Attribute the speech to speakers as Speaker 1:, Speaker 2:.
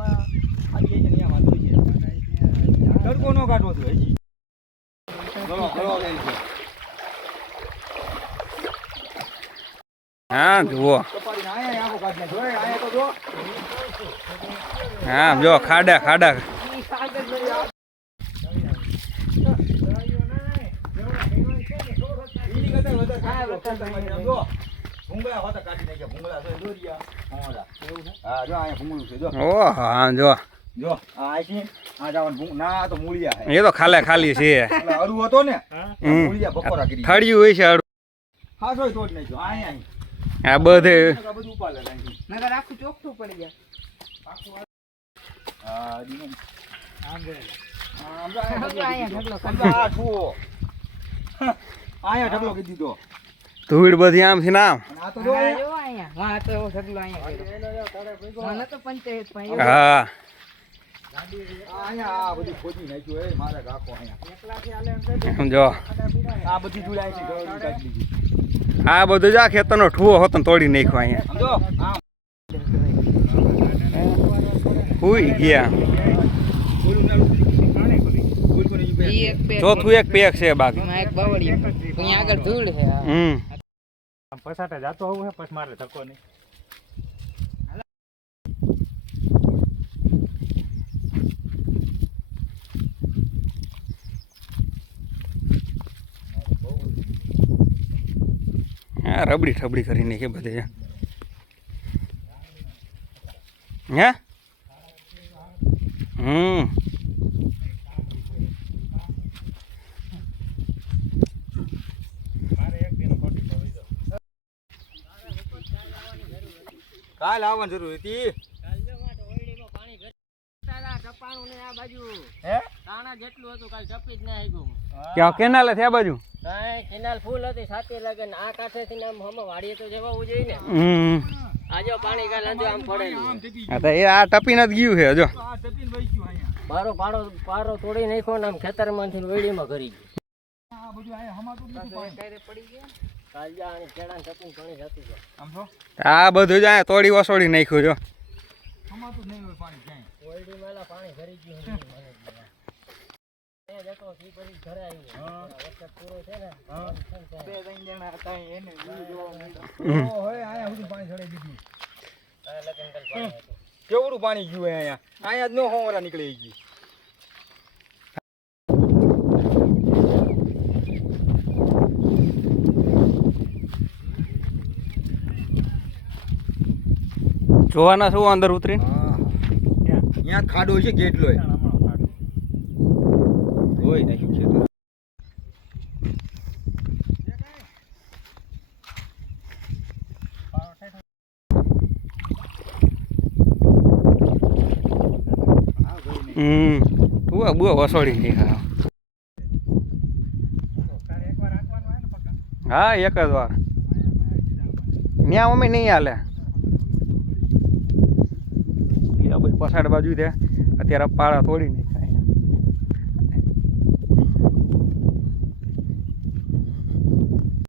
Speaker 1: આમાં ખાલી છે અહીંયા વાંધો છે તડકો નો કાઢવો જોઈએ હજી ગળો ગળો લઈને છે.
Speaker 2: હા જુઓ
Speaker 1: કપાડીને આયા આખો કાઢી નાખ્યો. એ આયા તો જો
Speaker 2: હા જો ખાડા ખાડા
Speaker 1: વધારે કાઢી નાખ્યો. ખેતરમાં ભૂંગળા હોતા કાઢી નાખ્યા. ભૂંગળા છે, જો રહ્યા. ભૂંગળા. હા, જો અહીંયા ભૂંગળું છે, જો.
Speaker 2: ઓહો હા જો
Speaker 1: જો, આ આયથી, આ જવાનું ના, તો મૂળિયા છે.
Speaker 2: એ તો ખાલે ખાલી છે
Speaker 1: ઓલા હતો ને, મૂળિયા બપોરા કરી.
Speaker 2: થળિયું હોય છે અડું.
Speaker 1: હાંસોય તોડ નાખ્યો. અહીંયા
Speaker 2: આ બધે
Speaker 1: બધું ઉપાડે
Speaker 3: નગર આખું ચોખ્ઠું પડી જાય
Speaker 1: હા, દીનું. આમ જો અહીંયા
Speaker 3: ઢગલો
Speaker 1: કરી દીધો.
Speaker 2: ધૂળ બધી આમ થી નામ
Speaker 1: અને આ તો જો
Speaker 3: હા, જો અહીંયા વાં તો એવો ઢગલો અહીંયા કર્યો. વાં નતો પંચાયત પણ એવો.
Speaker 2: હા
Speaker 1: આ અહીંયા આ બધું ખોદી નાખ્યું એ મારે રાખો અહીંયા
Speaker 2: આમ જો
Speaker 1: આ બધી ધૂળ અહીંથી ગળોની કાઢી લીધી
Speaker 2: આ બધું જા ખેતરનો ઠુવો હતો ને તોડી નાખ્યો અહીંયા
Speaker 1: સમજો આમ
Speaker 2: હુઈ ગયા
Speaker 3: ઈ એક પેક.
Speaker 2: ચોથું એક પેક છે બાકી
Speaker 3: એમાં એક બાવળિયું. અહીંયા આગળ ધૂળ છે હા.
Speaker 2: હમ
Speaker 4: પસાટે જાતો હોવું હે, પછી મારે ધક્કો નહીં.
Speaker 2: રબડી ઠબડી કરીને કે બધે. હે? હમ
Speaker 4: મારે એક દિન ખોટી પડી જાવ
Speaker 1: કાલ આવવાની જરૂર હતી.
Speaker 2: કેનાલે છે આ બાજુ.
Speaker 5: કેનાલ ફૂલ હતી સાચી લાગે આ કાંઠેથી ને આમ હમ વાડીએ તો જવાવું જોઈએ ને. આજો પાણી કાલ હજુ આમ પડેલું.
Speaker 2: હા તો એ આ ટપીને જ ગયું છે જો
Speaker 1: આ ટપીને વહી ગયું અહીંયા.
Speaker 5: મારો પાડો પારો તોડી નાખ્યો ને આમ ખેતરમાંથી વેડીમાં કરી ગયો.
Speaker 1: આ બધું અહીંયા હમાતું જ પાણી.
Speaker 5: જા પાણી જાય
Speaker 1: આમ જો.
Speaker 2: આ બધું જ અહીંયા તોડી વસોડી નાખ્યું જો.
Speaker 1: હમાતું જ નહીં હોય પાણી ક્યાંય.
Speaker 5: ઓયડી મેલા પાણી ભરી ગયું અહીંયા મને જ ના. એ જતો ઈ પછી ઘરે આવ્યો વરસાદ પૂરો છે ને
Speaker 1: બે ત્રણ જણા હતા એને ઈ જોવા માંડ્યા. ઓહો, હે, અહીંયા સુધી પાણી ચડાઈ દીધું
Speaker 5: આ લગન કાલ પાણી હતું.
Speaker 1: કેવડું પાણી ગયું હે અહીંયા અહીંયા જ નો હોવરા નીકળી ગઈ
Speaker 2: જોવાના શું અંદર ઉતરી
Speaker 1: અહીંયા ખાડો છે કેટલો હોય નાખ્યું છે.
Speaker 2: હમ. તું બુઆ વસોડી નાખ્યા
Speaker 4: તારે એકવાર રાખવાનું હોય ને પક્કા
Speaker 2: હા એક જ વાર. ત્યાં અમે નહીં હાલે. પસાડ બાજુ છે અત્યારે પાળા તોડી નાખ્યા.